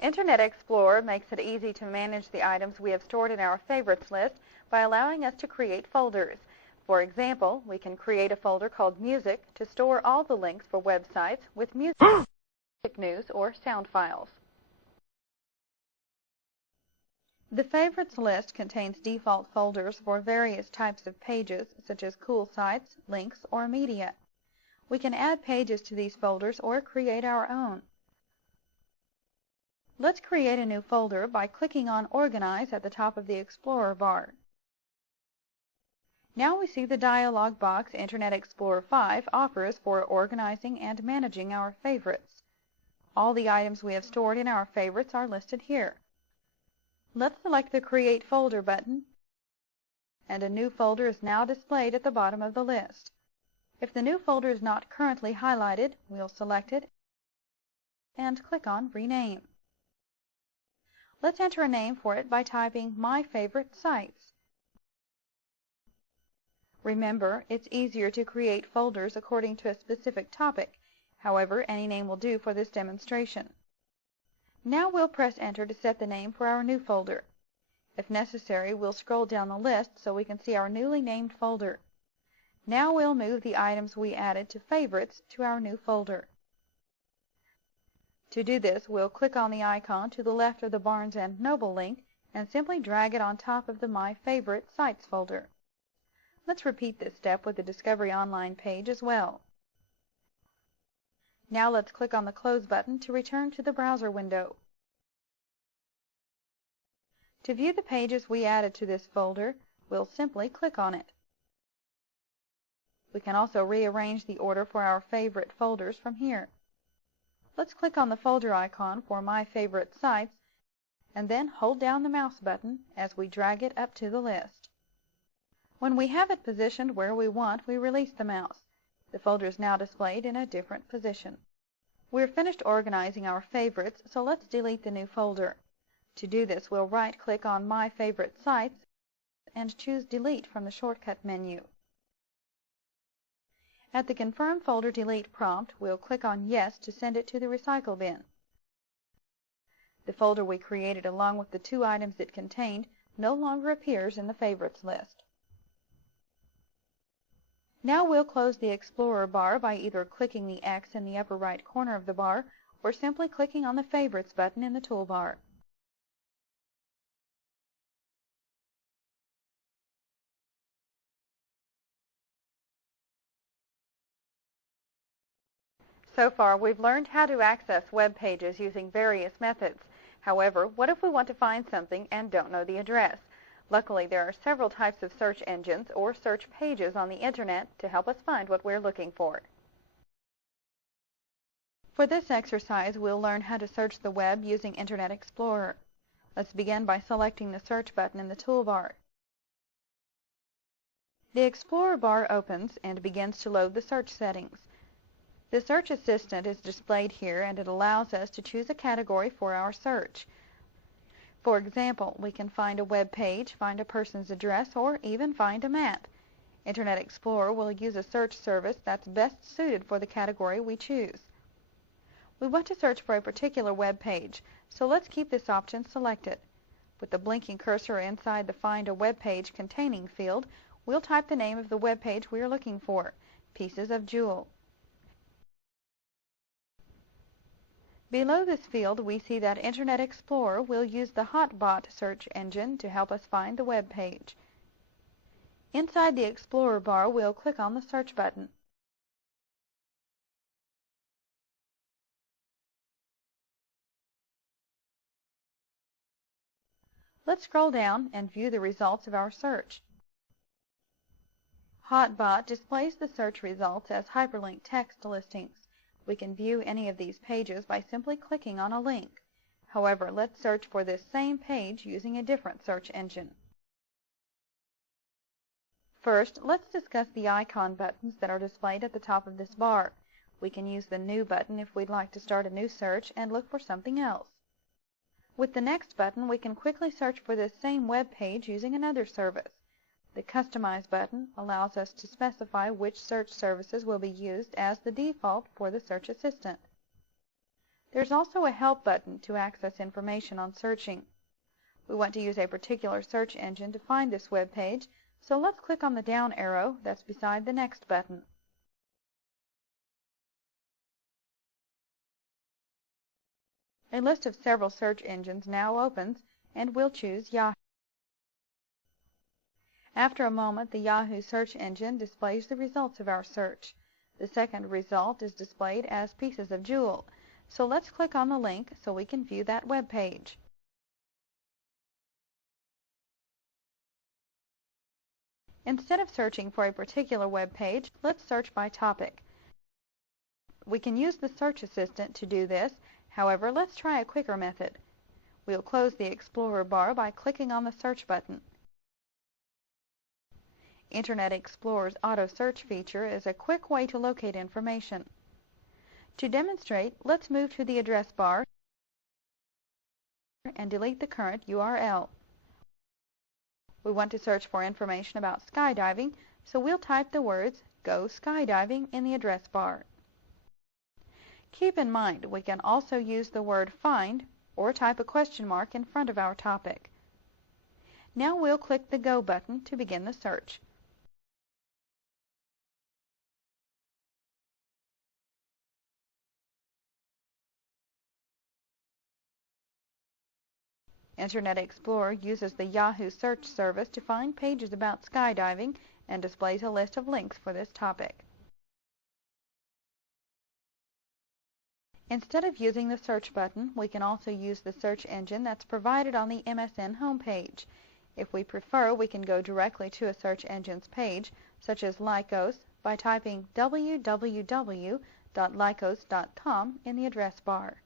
Internet Explorer makes it easy to manage the items we have stored in our favorites list by allowing us to create folders. For example, we can create a folder called Music to store all the links for websites with music, news, or sound files. The Favorites list contains default folders for various types of pages, such as cool sites, links, or media. We can add pages to these folders or create our own. Let's create a new folder by clicking on Organize at the top of the Explorer bar. Now we see the dialog box Internet Explorer 5 offers for organizing and managing our favorites. All the items we have stored in our favorites are listed here. Let's select the Create Folder button, and a new folder is now displayed at the bottom of the list. If the new folder is not currently highlighted, we'll select it and click on Rename. Let's enter a name for it by typing My Favorite Sites. Remember, it's easier to create folders according to a specific topic. However, any name will do for this demonstration. Now we'll press Enter to set the name for our new folder. If necessary, we'll scroll down the list so we can see our newly named folder. Now we'll move the items we added to Favorites to our new folder. To do this, we'll click on the icon to the left of the Barnes & Noble link and simply drag it on top of the My Favorite Sites folder. Let's repeat this step with the Discovery Online page as well. Now let's click on the Close button to return to the browser window. To view the pages we added to this folder, we'll simply click on it. We can also rearrange the order for our favorite folders from here. Let's click on the folder icon for My Favorite Sites and then hold down the mouse button as we drag it up to the list. When we have it positioned where we want, we release the mouse. The folder is now displayed in a different position. We're finished organizing our favorites, so let's delete the new folder. To do this, we'll right-click on My Favorite Sites and choose Delete from the shortcut menu. At the Confirm Folder Delete prompt, we'll click on Yes to send it to the recycle bin. The folder we created along with the two items it contained no longer appears in the Favorites list. Now we'll close the Explorer bar by either clicking the X in the upper right corner of the bar or simply clicking on the Favorites button in the toolbar. So far, we've learned how to access web pages using various methods. However, what if we want to find something and don't know the address? Luckily, there are several types of search engines or search pages on the Internet to help us find what we're looking for. For this exercise, we'll learn how to search the web using Internet Explorer. Let's begin by selecting the Search button in the toolbar. The Explorer bar opens and begins to load the search settings. The Search Assistant is displayed here, and it allows us to choose a category for our search. For example, we can find a web page, find a person's address, or even find a map. Internet Explorer will use a search service that's best suited for the category we choose. We want to search for a particular web page, so let's keep this option selected. With the blinking cursor inside the Find a Web Page Containing field, we'll type the name of the web page we are looking for, Pieces of Jewel. Below this field, we see that Internet Explorer will use the Hotbot search engine to help us find the web page. Inside the Explorer bar, we'll click on the Search button. Let's scroll down and view the results of our search. Hotbot displays the search results as hyperlinked text listings. We can view any of these pages by simply clicking on a link. However, let's search for this same page using a different search engine. First, let's discuss the icon buttons that are displayed at the top of this bar. We can use the New button if we'd like to start a new search and look for something else. With the Next button, we can quickly search for this same web page using another service. The Customize button allows us to specify which search services will be used as the default for the Search Assistant. There's also a Help button to access information on searching. We want to use a particular search engine to find this web page, so let's click on the down arrow that's beside the Next button. A list of several search engines now opens, and we'll choose Yahoo. After a moment, the Yahoo search engine displays the results of our search. The second result is displayed as pieces of jewel, so let's click on the link so we can view that web page. Instead of searching for a particular web page, let's search by topic. We can use the search assistant to do this. However, let's try a quicker method. We'll close the Explorer bar by clicking on the Search button. Internet Explorer's Auto Search feature is a quick way to locate information. To demonstrate, let's move to the address bar and delete the current URL. We want to search for information about skydiving, so we'll type the words "Go skydiving" in the address bar. Keep in mind, we can also use the word "Find" or type a question mark in front of our topic. Now we'll click the Go button to begin the search. Internet Explorer uses the Yahoo search service to find pages about skydiving and displays a list of links for this topic. Instead of using the search button, we can also use the search engine that's provided on the MSN homepage. If we prefer, we can go directly to a search engine's page, such as Lycos, by typing www.lycos.com in the address bar.